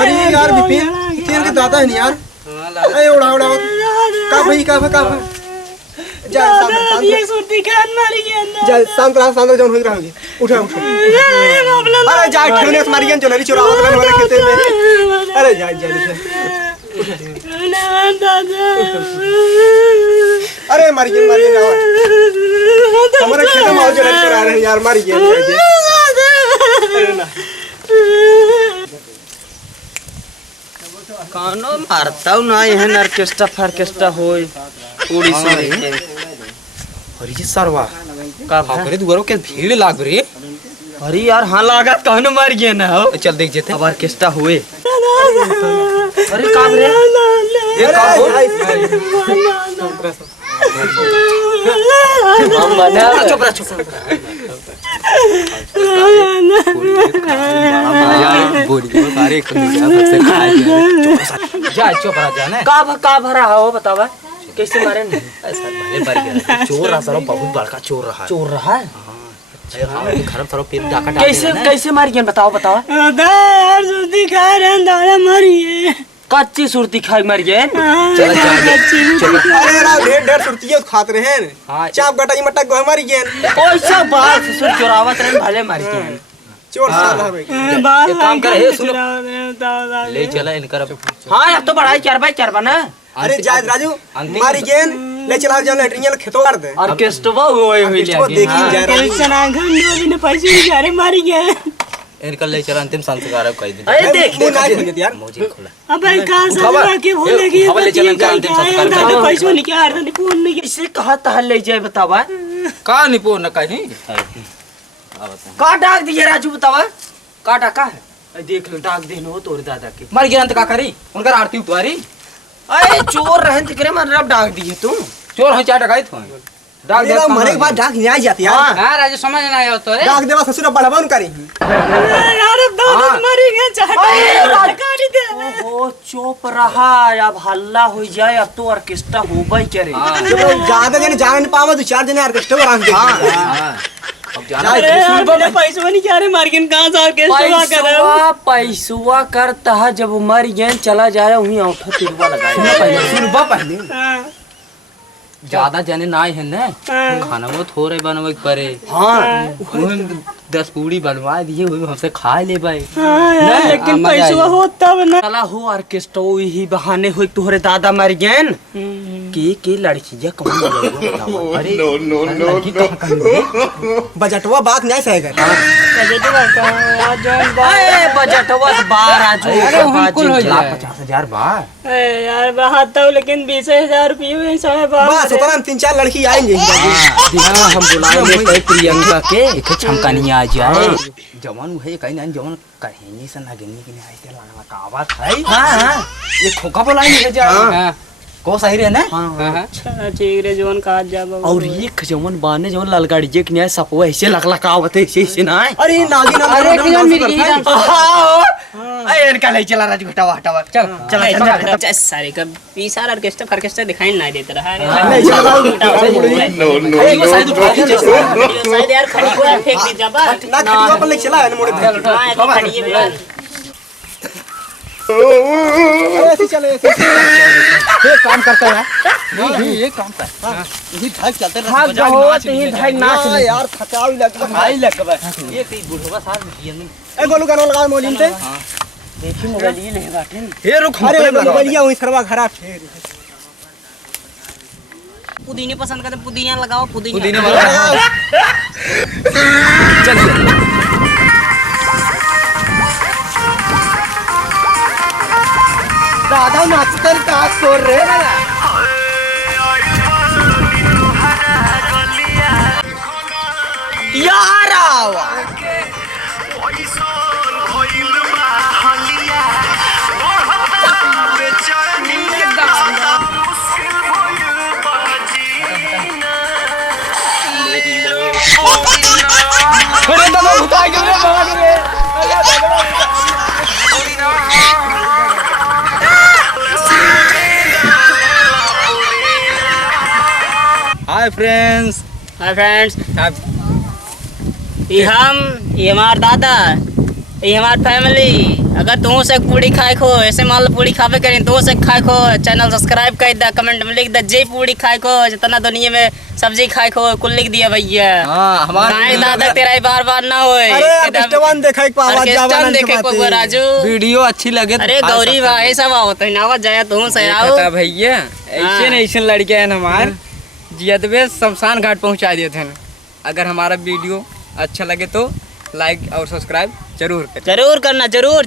अरे यार विपिन तेरे के दादा है नहीं यार। अरे उड़ा उड़ा का भाई का जा शांत ये सुरती कान मारी के अंदर जा शांत जान हो रहा होगी उठा अरे जा ठेने मारी के चोरी चोरावत करने वाले खेते में। अरे जा ना दादा अरे मारी के हमारे खेत में जो लड़के आ रहे हैं यार मारी के अरे ना कानो मारता हूँ ना यह ऑर्केस्ट्रा फार्केस्ट्रा होई पूरी सुनी अरे ये सरवा का करे दुआरों के भीड़ लाग रे। अरे यार हाँ लागत कहनो मार गया ना हो चल देख जेते अब ऑर्केस्ट्रा हुए। अरे का रे ये का हो हम बना चुप रह बोली सारे सबसे खाए जा चुप रह जा ना का भरा हो बतावा कैसे मारे नहीं ऐसा भले पर गया चोर रहा सर बहुत बड़का चोर रहा है हां घर सर पेट डाका कैसे मार गया बताओ यार सुरती खा रहे दादा मरिए कच्ची सुरती खाई मर गए। चल अरे यार ढेर सुरती खात रहे हैं चाप गटा मट्टा गो मर गए ओइसा बात सुर चोरावत रहे भले मार गए चोर साला है एक काम कर हे सुनो ले चला इनकर हां अब तो बढ़ाई 4x4 बना। अरे जायद राजू मारी गेन ले चला जा लेटरियल खेतो कर दे ऑर्केस्ट्रा होई ले देखी जा रहा चना घंडो ने पैसे बेचारे मारी गए इनका ले चला अंतिम संस्कार कह दे। अरे देख यार मुझे खोला अबे कहां से के बोलेगी ले चला अंतिम संस्कार कर पैसे निकाल आ रहा फोन नहीं इसे कहा ता ले जाए बतावा का निपो न कहीं का डाक दिए राजू बतावा का डाका है देख लो डाक देनो तोर दादा के मर गया अंत का करी उनका आरती उतारी अरे चोर रहन करे मन रब डाक दिए तू चोर है चार डकाइत हो डाक दे मरे के बाद डाक नहीं आ जाती यार हां राजू समझ ना आयो तो डाक देवा ससुर बढ़ावा उन करी यार दादा मरी गए चाहते गाड़ी दे ओ चुप रहा अब हल्ला हो जाए अब तो ऑर्केस्ट्रा होबई करे ज्यादा जने जान नहीं पावे तो 4 जने ऑर्केस्ट्रा बना दे हां अब जाना पैसवा नहीं क्या रे मार्केट कहां से ऑर्केस्ट्रा कर पैसवा करता है जब मर गए चला जाए वहीं औठा तिरवा लगाए सुनबा पहले ज्यादा जने ना है ना खाना वो थोड़े बनवे परे हां 10 पूड़ी बनवा दिए वो हमसे खा ले भाई लेकिन पैसवा होता ना चला हो ऑर्केस्ट्रा ही बहाने होई तोहरे दादा मर गए के लड़कियां कौन बताओ। अरे नो बजटवा बात नहीं सही कर बजटवा 50,000 बात यार बहाता लेकिन 20,000 रुपये बस उतना 3-4 लड़की आएंगे हम बुलाएंगे प्रियंका के एक छमकानी आ जाए जवान है कहीं ना जवान कहीं से ना गिनने की नहीं आए लगला का बात है हां ये खोका बुलाएंगे जा को सही रे ना अच्छा ठीक रे जवन का जाबो और ये जवन बाने जवन लालगाड़ी जे के सपवा ऐसे लकलकावत ऐसे ना अरे नागिन अरे किन मिर्गी ए इनका ले चला राजू हटावा चल सारे का 20 ऑर्केस्ट्रा फार्केस्ट्रा दिखाई ना देता रहा अरे नो शायद यार खड़ी को फेंक दी जाबा ना खड़ी पर ले चला मोड़े खड़ी है ऐसे चले ऐसे ये काम करता है ये काम कर यही भाग चलते रहे यही भाग नाच यार थकाऊ लगता भाई लगबा ये कई बुढ़वा सार ये नहीं ए गोलू गाना लगा मोलिन से देखी मोबाइल ये ले बाटे हे रुक अरे मोबाइलिया वही सरवा खराब फेर पुदीने पसंद करते पुदीना लगाओ पुदीना लगाओ चल दादा नाचतर का कर रे यार आवा अरे दादा उठा के रे भाग रे हाय फ्रेंड्स ये हमार दादा ये हमार फैमिली अगर तू से पूड़ी खाए खो ऐसे मान लो पूड़ी खावे करें तू से खाए खो चैनल सब्सक्राइब कर दा कमेंट में लिख दा जे पूड़ी खाए खो जितना दुनिया में सब्जी खाए खो कुल लिख दिया भैया। हां हमारे दादा तेरा बार बार ना होए अरे जवान देखे पावा जवान देखे को राजू वीडियो अच्छी लगे अरे गौरी भाई सब आवत है ना जाया तू से आओ भैया ऐसे नहीं ऐसे लड़के हैं हमार जियतबे शमशान घाट पहुंचा दिए थे। अगर हमारा वीडियो अच्छा लगे तो लाइक और सब्सक्राइब जरूर करना जरूर।